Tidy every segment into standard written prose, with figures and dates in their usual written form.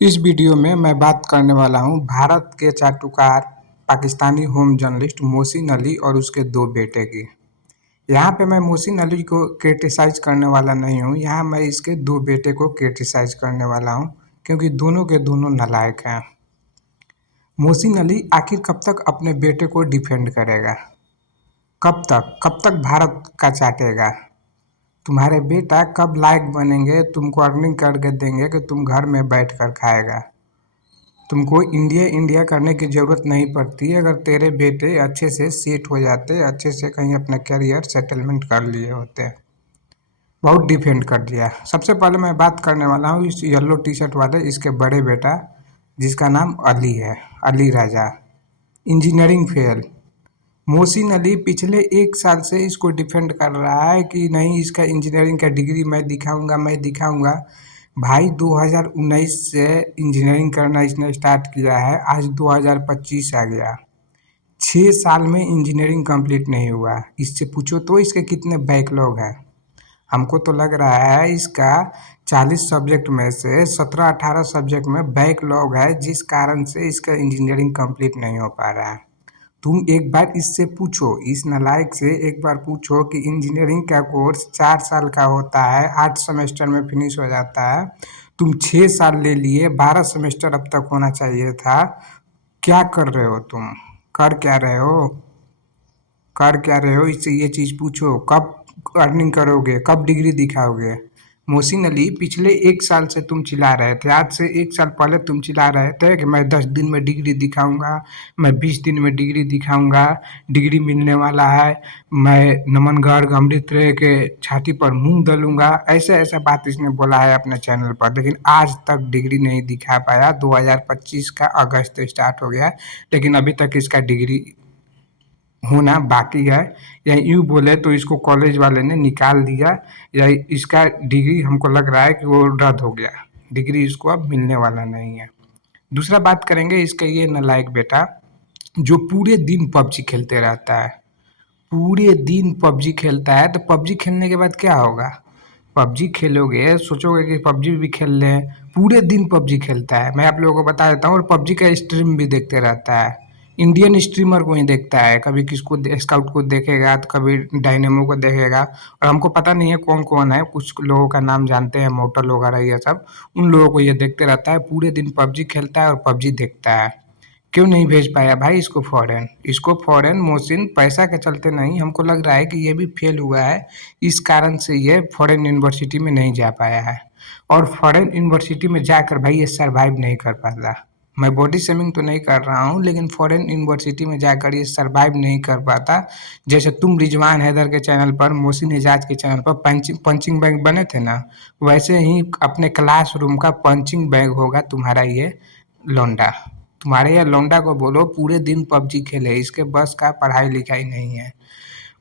इस वीडियो में मैं बात करने वाला हूँ भारत के चाटुकार पाकिस्तानी होम जर्नलिस्ट मोहसिन अली और उसके दो बेटे की। यहाँ पे मैं मोहसिन अली को क्रिटिसाइज करने वाला नहीं हूँ, यहाँ मैं इसके दो बेटे को क्रिटिसाइज करने वाला हूँ क्योंकि दोनों के दोनों नालायक हैं। मोहसिन अली आखिर कब तक अपने बेटे को डिफेंड करेगा? कब तक भारत का चाटेगा? तुम्हारे बेटा कब लायक बनेंगे, तुमको अर्निंग करके देंगे कि तुम घर में बैठ कर खाएगा? तुमको इंडिया इंडिया करने की ज़रूरत नहीं पड़ती अगर तेरे बेटे अच्छे से सेट हो जाते, अच्छे से कहीं अपना करियर सेटलमेंट कर लिए होते। बहुत डिफेंड कर दिया। सबसे पहले मैं बात करने वाला हूँ इस येलो टी शर्ट वाले इसके बड़े बेटा जिसका नाम अली है, अली राजा। Engineering fail. मोहसिन अली पिछले 1 साल से इसको डिफेंड कर रहा है कि नहीं, इसका इंजीनियरिंग का डिग्री मैं दिखाऊंगा। भाई 2019 से इंजीनियरिंग करना इसने स्टार्ट किया है, आज 2025 आ गया। 6 साल में इंजीनियरिंग कंप्लीट नहीं हुआ। इससे पूछो तो इसके कितने बैकलॉग हैं। हमको तो लग रहा है इसका 40 सब्जेक्ट में से 17-18 सब्जेक्ट में बैकलॉग है, जिस कारण से इसका इंजीनियरिंग कंप्लीट नहीं हो पा रहा है। तुम एक बार इससे पूछो, इस नालायक से एक बार पूछो कि इंजीनियरिंग का कोर्स 4 साल का होता है, 8 सेमेस्टर में फिनिश हो जाता है। तुम 6 साल ले लिए, 12 सेमेस्टर अब तक होना चाहिए था। क्या कर रहे हो तुम? कर क्या रहे हो? इससे ये चीज़ पूछो। कब अर्निंग करोगे, कब डिग्री दिखाओगे? मोहसिन अली पिछले 1 साल से तुम चिल्ला रहे थे, आज से 1 साल पहले तुम चिल्ला रहे थे कि मैं 10 दिन में डिग्री दिखाऊंगा, मैं 20 दिन में डिग्री दिखाऊंगा, डिग्री मिलने वाला है, मैं नमन गर्ग अमृत रे के छाती पर मुंह दलूंगा। ऐसे ऐसा बात इसने बोला है अपने चैनल पर, लेकिन आज तक डिग्री नहीं दिखा पाया। 2025 का अगस्त स्टार्ट हो गया, लेकिन अभी तक इसका डिग्री होना बाकी है। या यूँ बोले तो इसको कॉलेज वाले ने निकाल दिया, या इसका डिग्री हमको लग रहा है कि वो रद्द हो गया। डिग्री इसको अब मिलने वाला नहीं है। दूसरा बात करेंगे इसका ये नालायक बेटा जो पूरे दिन पबजी खेलते रहता है। पूरे दिन पबजी खेलता है, तो पबजी खेलने के बाद क्या होगा? पबजी खेलोगे, सोचोगे कि पबजी भी खेल लें, पूरे दिन पबजी खेलता है। मैं आप लोगों को बता देता हूँ, और पबजी का स्ट्रीम भी देखते रहता है। इंडियन स्ट्रीमर को ही देखता है, कभी किसको स्काउट को देखेगा तो कभी डायनेमो को देखेगा। और हमको पता नहीं है कौन कौन है, कुछ लोगों का नाम जानते हैं, मोटल वगैरह ये सब, उन लोगों को ये देखते रहता है। पूरे दिन पबजी खेलता है और पबजी देखता है। क्यों नहीं भेज पाया भाई इसको फॉरेन? इसको फॉरेन मोहसिन पैसा के चलते नहीं, हमको लग रहा है कि ये भी फेल हुआ है, इस कारण से ये फॉरेन यूनिवर्सिटी में नहीं जा पाया है। और फॉरेन यूनिवर्सिटी में जाकर भाई ये सरवाइव नहीं कर पाता। मैं बॉडी शेमिंग तो नहीं कर रहा हूँ, लेकिन फॉरेन यूनिवर्सिटी में जाकर ये सरवाइव नहीं कर पाता। जैसे तुम रिजवान हैदर के चैनल पर, मोहसिन एजाज के चैनल पर पंचिंग बैग बने थे ना, वैसे ही अपने क्लासरूम का पंचिंग बैग होगा तुम्हारा ये लौंडा। तुम्हारे या लौंडा को बोलो पूरे दिन पबजी खेले, इसके बस का पढ़ाई लिखाई नहीं है।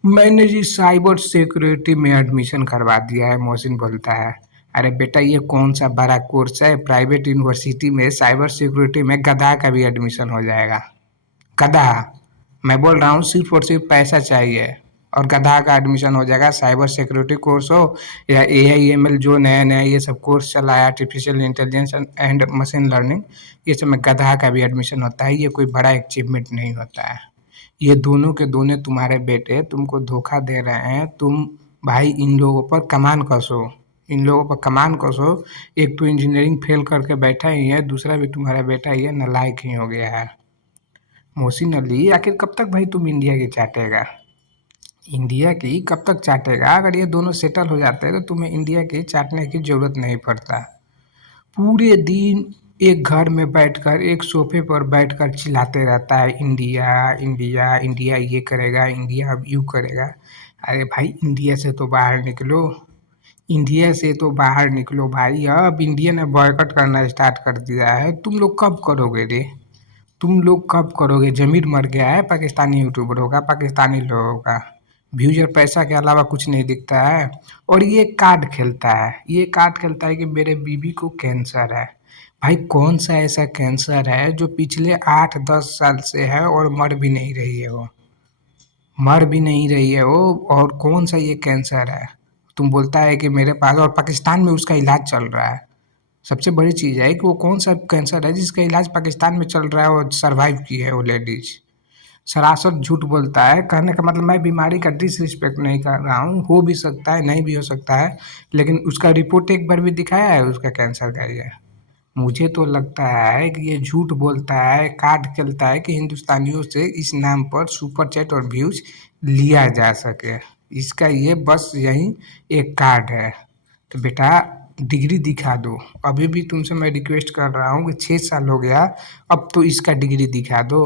मैंने जी साइबर सिक्योरिटी में एडमिशन करवा दिया है, मोहसिन बोलता है। अरे बेटा ये कौन सा बड़ा कोर्स है? प्राइवेट यूनिवर्सिटी में साइबर सिक्योरिटी में गधा का भी एडमिशन हो जाएगा। गधा! मैं बोल रहा हूँ सिर्फ और सिर्फ पैसा चाहिए और गधा का एडमिशन हो जाएगा। साइबर सिक्योरिटी कोर्स हो या AI ML जो नया नया ये सब कोर्स चला है, artificial intelligence and machine learning, ये सब में गधा का भी एडमिशन होता है। ये कोई बड़ा अचीवमेंट नहीं होता है। ये दोनों के दोनों तुम्हारे बेटे तुमको धोखा दे रहे हैं। तुम भाई इन लोगों पर कमान कसो, इन लोगों पर कमान कसो। एक तो इंजीनियरिंग फेल करके बैठा ही है, दूसरा भी तुम्हारा बेटा ये नालायक ही हो गया है। मोहसिन अली आखिर कब तक भाई तुम इंडिया की चाटेगा? इंडिया की कब तक चाटेगा? अगर ये दोनों सेटल हो जाते हैं तो तुम्हें इंडिया की चाटने की जरूरत नहीं पड़ता। पूरे दिन एक घर में बैठकर, एक सोफे पर बैठकर चिल्लाते रहता है इंडिया इंडिया इंडिया, ये करेगा इंडिया, अब यू करेगा। अरे भाई इंडिया से तो बाहर निकलो, इंडिया से तो बाहर निकलो भाई। अब इंडिया ने बॉयकॉट करना स्टार्ट कर दिया है, तुम लोग कब करोगे रे? तुम लोग कब करोगे? जमीर मर गया है पाकिस्तानी यूट्यूबरों का, पाकिस्तानी लोगों का। व्यूज और पैसा के अलावा कुछ नहीं दिखता है। और ये कार्ड खेलता है, ये कार्ड खेलता है कि मेरे बीबी को कैंसर है। भाई कौन सा ऐसा कैंसर है जो पिछले 8-10 साल से है और मर भी नहीं रही है वो? मर भी नहीं रही है वो, और कौन सा ये कैंसर है? तुम बोलता है कि मेरे पास, और पाकिस्तान में उसका इलाज चल रहा है। सबसे बड़ी चीज़ है कि वो कौन सा कैंसर है जिसका इलाज पाकिस्तान में चल रहा है और सर्वाइव की है वो लेडीज। सरासर झूठ बोलता है। कहने का मतलब मैं बीमारी का डिसरिस्पेक्ट नहीं कर रहा हूँ, हो भी सकता है, नहीं भी हो सकता है, लेकिन उसका रिपोर्ट एक बार भी दिखाया है उसका कैंसर का ये? मुझे तो लगता है कि ये झूठ बोलता है, कार्ड खेलता है कि हिंदुस्तानियों से इस नाम पर सुपर चैट और व्यूज लिया जा सके। इसका ये बस यही एक कार्ड है। तो बेटा डिग्री दिखा दो। अभी भी तुमसे मैं रिक्वेस्ट कर रहा हूँ कि 6 साल हो गया, अब तो इसका डिग्री दिखा दो।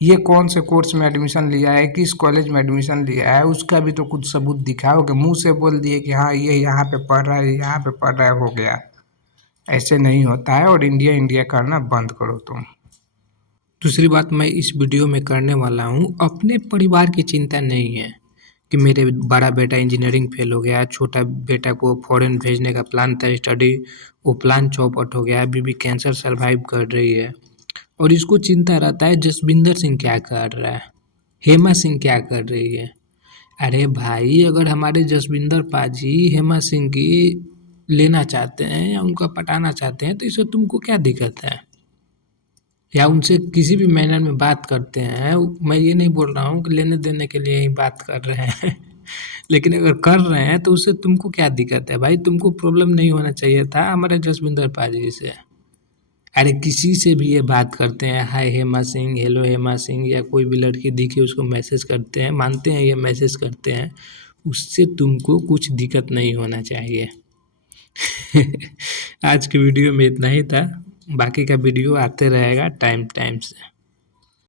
ये कौन से कोर्स में एडमिशन लिया है, किस कॉलेज में एडमिशन लिया है, उसका भी तो कुछ सबूत दिखाओ कि मुँह से बोल दिए कि हाँ ये यहाँ पे पढ़ रहा है, यहाँ पे पढ़ रहा है, हो गया। ऐसे नहीं होता है और इंडिया इंडिया करना बंद करो तुम। दूसरी बात मैं इस वीडियो में करने वाला हूँ, अपने परिवार की चिंता नहीं है कि मेरे बड़ा बेटा इंजीनियरिंग फेल हो गया, छोटा बेटा को फॉरेन भेजने का प्लान था स्टडी, वो प्लान चौपट हो गया, अभी भी कैंसर सर्वाइव कर रही है। और इसको चिंता रहता है जसविंदर सिंह क्या कर रहा है, हेमा सिंह क्या कर रही है। अरे भाई अगर हमारे जसविंदर पाजी हेमा सिंह की लेना चाहते हैं या उनका पटाना चाहते हैं तो इसमें तुमको क्या दिक्कत है, या उनसे किसी भी मैनर में बात करते हैं। मैं ये नहीं बोल रहा हूँ कि लेने देने के लिए ही बात कर रहे हैं लेकिन अगर कर रहे हैं तो उससे तुमको क्या दिक्कत है भाई, तुमको प्रॉब्लम नहीं होना चाहिए था हमारे जसविंदर पाजी से। अरे किसी से भी ये बात करते हैं, हाय हेमा सिंह, हेलो हेमा सिंह, या कोई भी लड़की दिखे उसको मैसेज करते हैं, मानते हैं ये मैसेज करते हैं, उससे तुमको कुछ दिक्कत नहीं होना चाहिए आज के वीडियो में इतना ही था, बाकी का वीडियो आते रहेगा टाइम टाइम से।